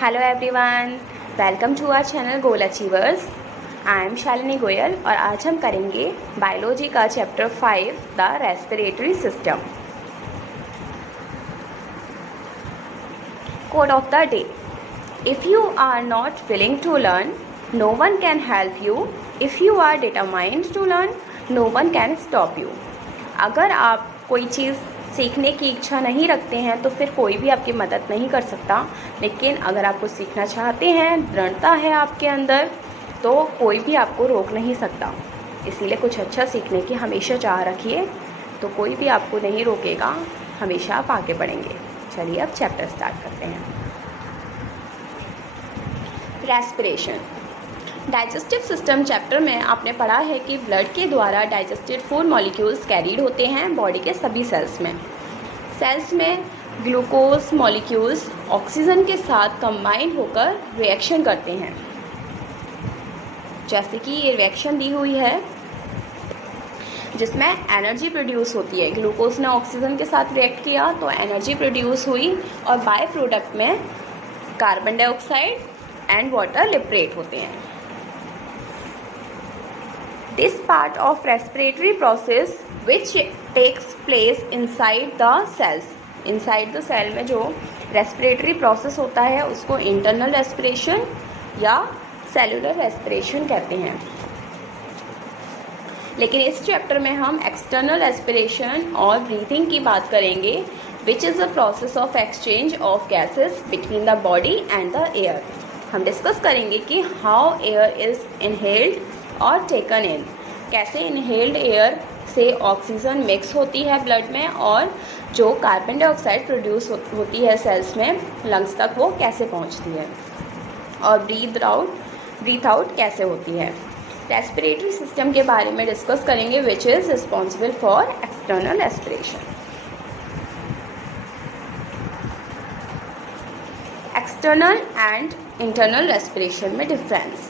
Hello everyone, welcome to our channel goal achievers. I am Shalini Goyal और आज हम करेंगे बायोलॉजी का chapter 5 the respiratory system. Quote of the day. If you are not willing to learn, no one can help you. If you are determined to learn, no one can stop you. अगर आप कोई चीज़ सीखने की इच्छा नहीं रखते हैं तो फिर कोई भी आपकी मदद नहीं कर सकता। लेकिन अगर आप कुछ सीखना चाहते हैं, दृढ़ता है आपके अंदर, तो कोई भी आपको रोक नहीं सकता। इसीलिए कुछ अच्छा सीखने की हमेशा चाह रखिए, तो कोई भी आपको नहीं रोकेगा, हमेशा आप आगे बढ़ेंगे। चलिए अब चैप्टर स्टार्ट करते हैं। रेस्पिरेशन। डाइजेस्टिव सिस्टम चैप्टर में आपने पढ़ा है कि ब्लड के द्वारा डाइजेस्टेड फूड मॉलिक्यूल्स कैरीड होते हैं बॉडी के सभी सेल्स में। सेल्स में ग्लूकोज मॉलिक्यूल्स ऑक्सीजन के साथ कंबाइन होकर रिएक्शन करते हैं। जैसे कि ये रिएक्शन दी हुई है जिसमें एनर्जी प्रोड्यूस होती है। ग्लूकोज ने ऑक्सीजन के साथ रिएक्ट किया तो एनर्जी प्रोड्यूस हुई और बाय प्रोडक्ट में carbon dioxide and water liberate होते हैं। This part of respiratory process which takes place inside the cells. Inside the cell में जो respiratory process होता है उसको internal respiration या cellular respiration कहते हैं। लेकिन इस चैप्टर में हम external respiration और breathing की बात करेंगे, which is the process of exchange of gases between the body and the air. हम डिस्कस करेंगे कि how air is inhaled और टेकन इन, कैसे इनहेल्ड एयर से ऑक्सीजन मिक्स होती है ब्लड में और जो कार्बन डाइऑक्साइड प्रोड्यूस होती है सेल्स में लंग्स तक वो कैसे पहुंचती है और ब्रीथ आउट कैसे होती है। रेस्पिरेटरी सिस्टम के बारे में डिस्कस करेंगे which is responsible for external respiration. External and internal respiration में difference.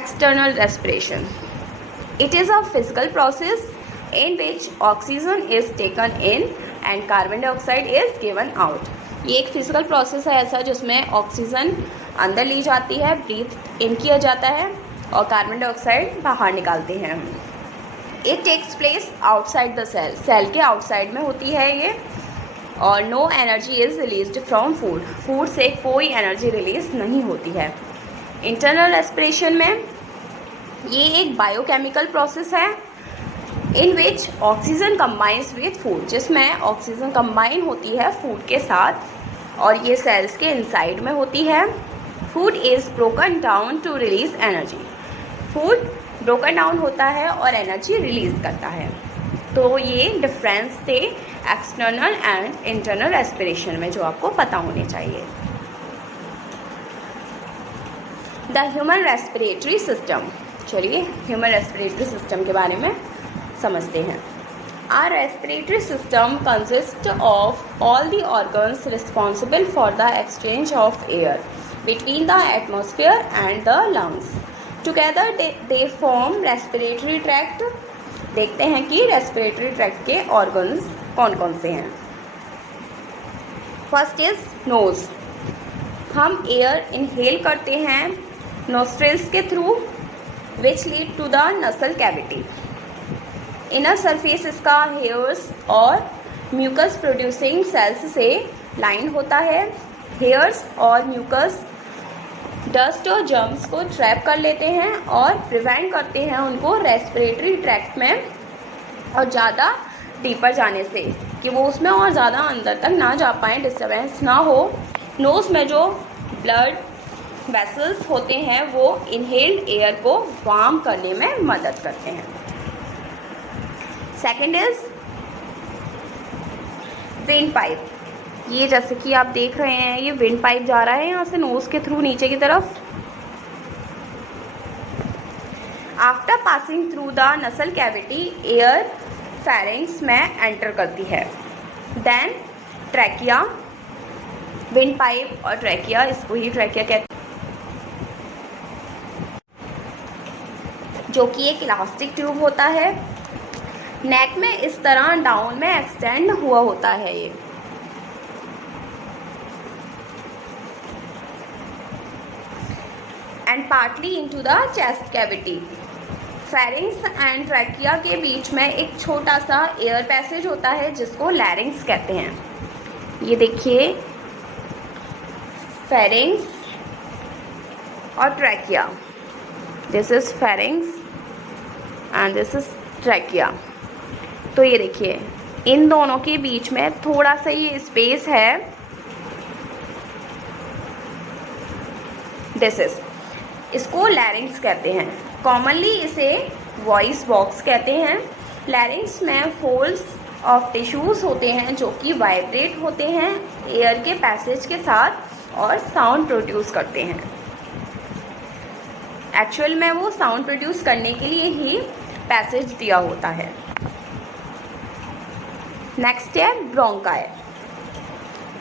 External respiration. It is a physical process in which oxygen is taken in and carbon dioxide is given out. ये एक physical process है ऐसा जिसमें oxygen अंदर ली जाती है, breathe इन किया जाता है और कार्बन डाइऑक्साइड बाहर निकालते हैं। It takes place outside the cell. Cell के आउटसाइड में होती है ये और no energy is released from food. Food से कोई एनर्जी रिलीज नहीं होती है। इंटरनल रेस्पिरेशन में ये एक बायोकेमिकल प्रोसेस है in which oxygen combines with food, जिसमें ऑक्सीजन कंबाइन होती है फूड के साथ और ये सेल्स के इनसाइड में होती है। Food is broken down to release energy. Food broken down होता है और एनर्जी रिलीज करता है। तो ये डिफरेंस थे एक्सटर्नल एंड इंटरनल रेस्पिरेशन में जो आपको पता होने चाहिए। The human respiratory system. चलिए ह्यूमन रेस्पिरेटरी सिस्टम के बारे में समझते हैं। Our respiratory system consist of all the organs responsible for the exchange of air between the atmosphere and the lungs. Together they form respiratory tract. देखते हैं कि respiratory tract के ऑर्गन्स कौन कौन से हैं। First is nose. हम air inhale करते हैं नोस्ट्रिल्स के through which lead to the nasal cavity. Inner surface इसका हेयर्स और म्यूकस प्रोड्यूसिंग सेल्स से लाइन होता है। हेयर्स और म्यूकस डस्ट और जर्म्स को ट्रैप कर लेते हैं और प्रिवेंट करते हैं उनको रेस्पिरेटरी ट्रैक्ट में और ज़्यादा डीपर जाने से, कि वो उसमें और ज़्यादा अंदर तक ना जा पाएँ, डिस्टर्बेंस ना हो। नोज़ में जो ब्लड वेसल्स होते हैं वो इनहेल्ड एयर को वार्म करने में मदद करते हैं। Second is wind pipe. ये जैसे कि आप देख रहे हैं ये विंड पाइप जा रहा है यहाँ से नोज के थ्रू नीचे की तरफ। After passing through the nasal cavity air pharynx में एंटर करती है। Then trachea. विंड पाइप और ट्रैकिया, इसको ही ट्रैकिया कहते हैं, जो कि एक इलास्टिक ट्यूब होता है। नेक में इस तरह डाउन में एक्सटेंड हुआ होता है ये। And partly into the chest cavity. Pharynx and trachea के बीच में एक छोटा सा एयर पैसेज होता है जिसको लैरिंग्स कहते हैं। ये देखिए, फेरिंग्स और trachea, this is pharynx and this is trachea. तो ये देखिए, इन दोनों के बीच में थोड़ा सा ये स्पेस है, दिस इज, इसको लैरिंग्स कहते हैं। कॉमनली इसे वॉइस बॉक्स कहते हैं। लैरिंग्स में फोल्ड्स ऑफ टिश्यूज होते हैं जो कि वाइब्रेट होते हैं एयर के पैसेज के साथ और साउंड प्रोड्यूस करते हैं। एक्चुअल में वो साउंड प्रोड्यूस करने के लिए ही पैसेज दिया होता है। नेक्स्ट है ब्रोंकाई।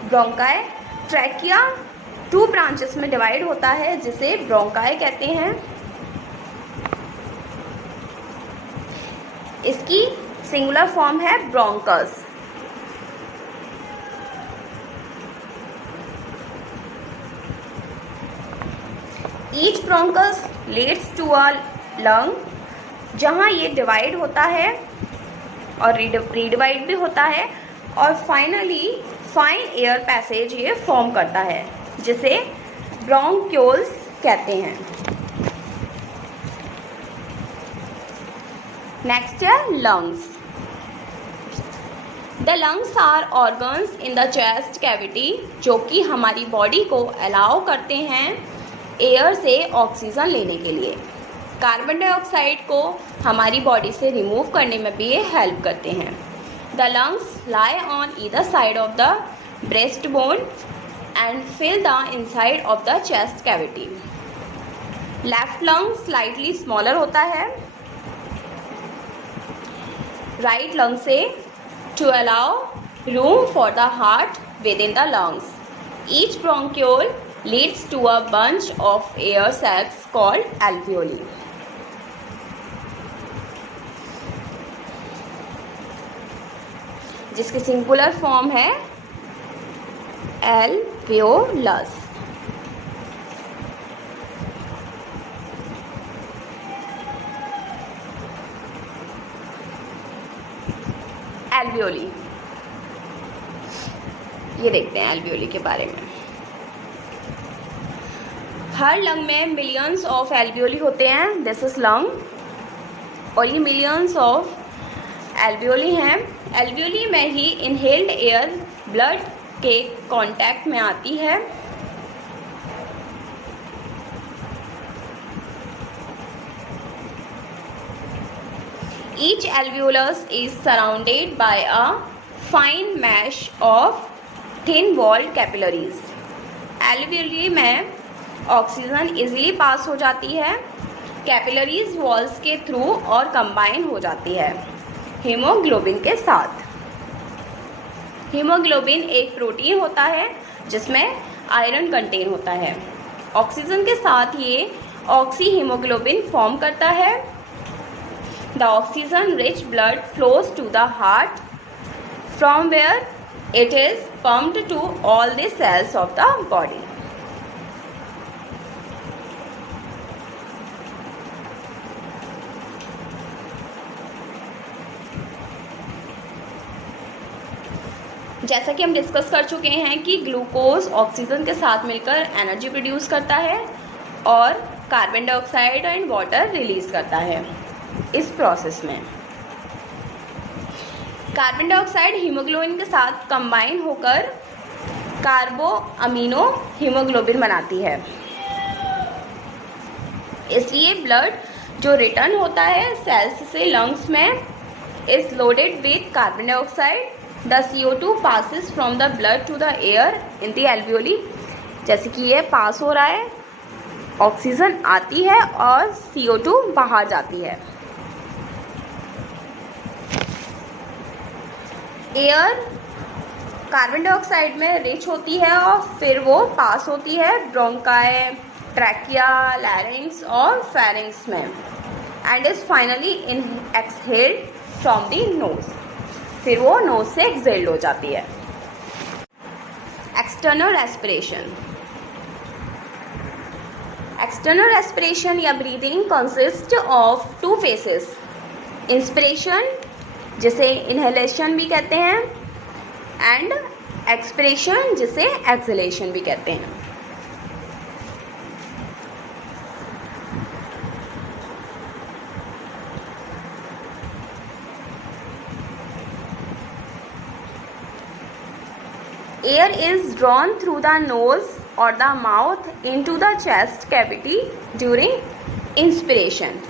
ब्रोंकाई ट्रैकिया 2 ब्रांचेस में डिवाइड होता है जिसे ब्रोंकाई कहते हैं। इसकी सिंगुलर फॉर्म है bronchus. Each bronchus leads to a lung, जहां ये डिवाइड होता है और रीडिवाइड भी होता है और फाइनली फाइन एयर पैसेज ये फॉर्म करता है जिसे ब्रोंक्यूल्स कहते हैं। नेक्स्ट है lungs. The lungs are organs in the chest cavity जो कि हमारी बॉडी को अलाउ करते हैं एयर से ऑक्सीजन लेने के लिए। कार्बन डाइऑक्साइड को हमारी बॉडी से रिमूव करने में भी ये हेल्प करते हैं। The lungs lie on either side of the breast bone and fill the inside of the chest cavity. Left lung slightly smaller होता है राइट लंग से to allow room for the heart within the lungs. Each bronchiole leads to a bunch of air sacs called alveoli. जिसकी singular form है alveolus. Alveoli, ये देखते हैं alveoli के बारे में। हर लंग में मिलियंस ऑफ एल्वियोली होते हैं, दिस इज लंग, और ये मिलियंस ऑफ एल्वियोली हैं। एल्वियोली में ही इनहेल्ड एयर ब्लड के कांटेक्ट में आती है। Each alveolus is surrounded by a fine mesh of thin-walled capillaries. Alveoli में ऑक्सीजन इजीली पास हो जाती है कैपिलरीज वॉल्स के थ्रू और कंबाइन हो जाती है हीमोग्लोबिन के साथ। हीमोग्लोबिन एक प्रोटीन होता है जिसमें आयरन कंटेन होता है। ऑक्सीजन के साथ ये ऑक्सी हीमोग्लोबिन फॉर्म करता है। The oxygen-rich blood flows to the heart, from where it is pumped to all the cells of the body. जैसा कि हम डिस्कस कर चुके हैं कि ग्लूकोज ऑक्सीजन के साथ मिलकर एनर्जी प्रोड्यूस करता है और carbon dioxide and water release करता है। इस प्रोसेस में कार्बन डाइऑक्साइड हीमोग्लोबिन के साथ कंबाइन होकर कार्बो अमीनो हीमोग्लोबिन बनाती है। इसलिए ब्लड जो रिटर्न होता है सेल्स से लंग्स में is loaded with carbon dioxide. The CO2 passes from the blood to the air in the alveoli। जैसे कि ये पास हो रहा है, ऑक्सीजन आती है और CO2 बाहर जाती है। एयर कार्बन डाइऑक्साइड में रिच होती है और फिर वो पास होती है ब्रोंकाई, ट्रैकिया, लैरिंग्स और फेरिंग्स में and is finally in exhaled from the nose. फिर वो नोज से एक्सहेल्ड हो जाती है। External respiration. एक्सटर्नल रेस्पिरेशन या breathing consist of two phases, inspiration जिसे इनहेलेशन भी कहते हैं एंड एक्सपिरेशन जिसे एक्सहेलेशन भी कहते हैं। Air is drawn through the nose or the mouth into the chest cavity during inspiration.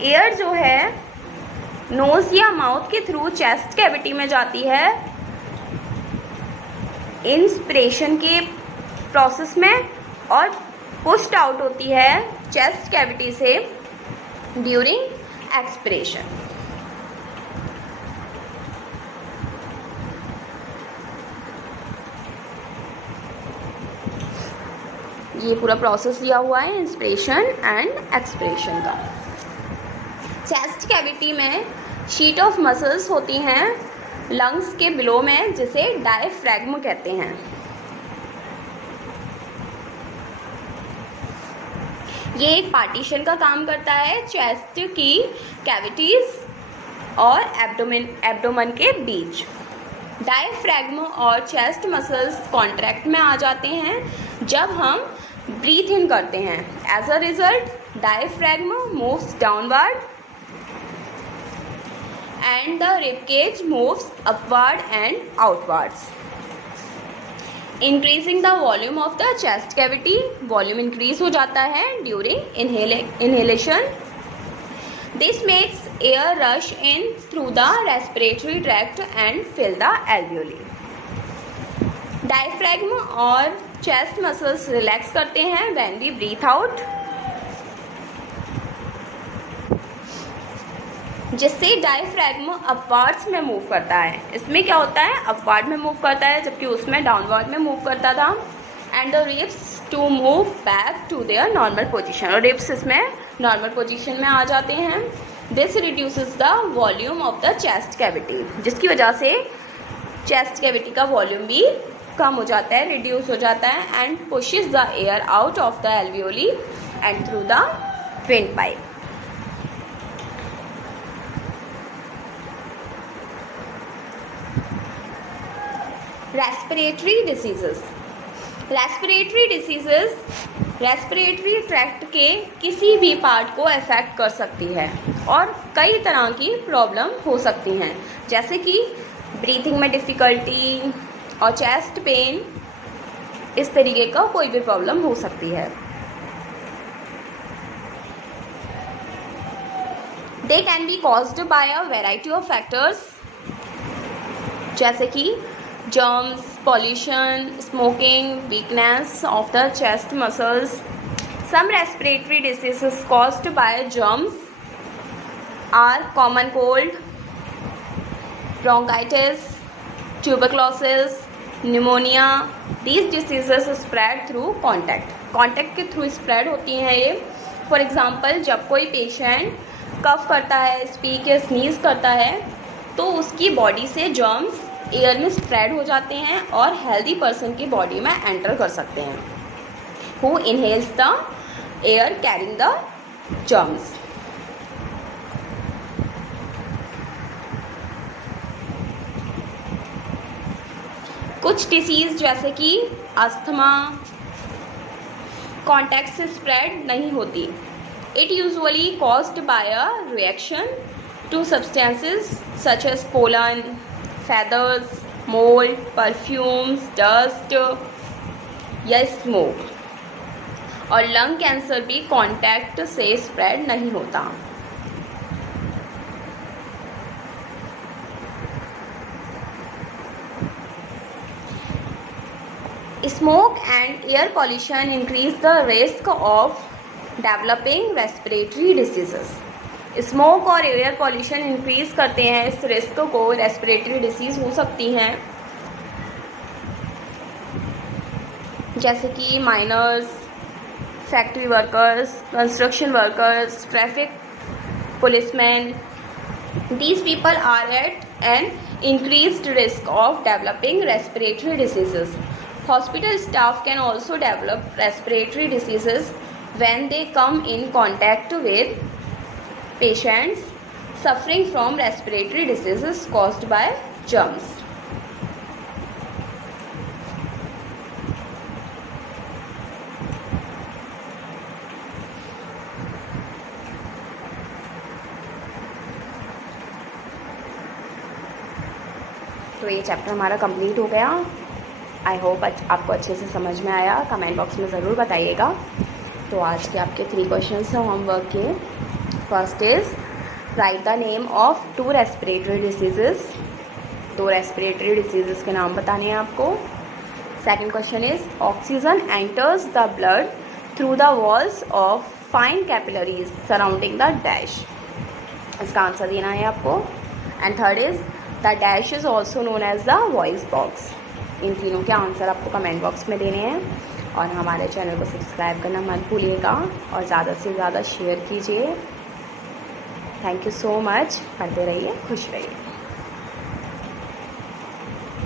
Air जो है नोज या माउथ के थ्रू चेस्ट कैविटी में जाती है इंस्पिरेशन के प्रोसेस में और पुश्ड आउट होती है चेस्ट कैविटी से ड्यूरिंग एक्सपिरेशन। ये पूरा प्रोसेस दिया हुआ है इंस्पिरेशन एंड एक्सपिरेशन का। चेस्ट कैविटी में शीट ऑफ मसल्स होती हैं लंग्स के बिलो में, जिसे डायफ्रैग्म कहते हैं। ये एक पार्टीशन का काम करता है चेस्ट की कैविटीज और एब्डोमेन के बीच। डायफ्रैग्म और चेस्ट मसल्स कॉन्ट्रैक्ट में आ जाते हैं जब हम ब्रीथ इन करते हैं। As a result diaphragm moves downward and the rib cage moves upward and outwards, increasing the volume of the chest cavity. Volume increase हो जाता है during inhalation. This makes air rush in through the respiratory tract and fill the alveoli. Diaphragm और chest muscles relax करते हैं when we breathe out, जिससे डायफ्रैग्म upwards में move करता है। इसमें क्या होता है, अपवर्ड में मूव करता है जबकि उसमें डाउनवर्ड में मूव करता था। And the ribs to move back to their normal position, और रिब्स इसमें नॉर्मल पोजीशन में आ जाते हैं। This reduces the volume of the chest cavity, जिसकी वजह से चेस्ट कैविटी का वॉल्यूम भी कम हो जाता है, रिड्यूस हो जाता है and pushes the air out of the alveoli and through the wind pipe. Respiratory diseases. Respiratory diseases respiratory tract के किसी भी पार्ट को अफेक्ट कर सकती है और कई तरह की प्रॉब्लम हो सकती हैं, जैसे कि ब्रीथिंग में डिफ़िकल्टी और चेस्ट पेन। इस तरीके का कोई भी प्रॉब्लम हो सकती है। They can be caused by a variety of factors, जैसे कि germs, pollution, smoking, weakness of the chest muscles. Some respiratory diseases caused by germs are common cold, bronchitis, tuberculosis, pneumonia. These diseases spread through contact. Contact के through spread होती हैं ये। For example, जब कोई patient कफ करता है, speak या sneeze करता है, तो उसकी बॉडी से जर्म्स एयर में स्प्रेड हो जाते हैं और हेल्दी पर्सन की बॉडी में एंटर कर सकते हैं। Who inhales the air carrying the germs. कुछ डिसीज जैसे कि अस्थमा कॉन्टैक्ट से स्प्रेड नहीं होती। It usually caused by a reaction to substances such as pollen, feathers, mold, perfumes, dust या स्मोक। और लंग कैंसर भी कॉन्टैक्ट से स्प्रेड नहीं होता। Smoke and air pollution increase the risk of developing respiratory diseases. Smoke और air pollution increase करते हैं इस रिस्क को, रेस्पिरेटरी डिसीज़ हो सकती हैं, जैसे कि miners, factory workers, construction workers, traffic policeman. These people are at an increased risk of developing respiratory diseases. Hospital staff can also develop respiratory diseases when they come in contact with patients suffering from respiratory diseases caused by germs. तो ये chapter हमारा complete हो गया। I hope आपको अच्छे से समझ में आया। कमेंट बॉक्स में ज़रूर बताइएगा। तो आज के आपके 3 क्वेश्चंस हैं होमवर्क के। First is write the name of 2 respiratory diseases. 2 respiratory diseases के नाम बताने हैं आपको। Second question is oxygen enters the blood through the walls of fine capillaries surrounding the dash. इसका आंसर देना है आपको। And third is the dash is also known as the voice box. इन तीनों के आंसर आपको कमेंट बॉक्स में देने हैं और हमारे चैनल को सब्सक्राइब करना मत भूलिएगा और ज़्यादा से ज़्यादा शेयर कीजिए। Thank you so much. पढ़ते रहिए, खुश रहिए।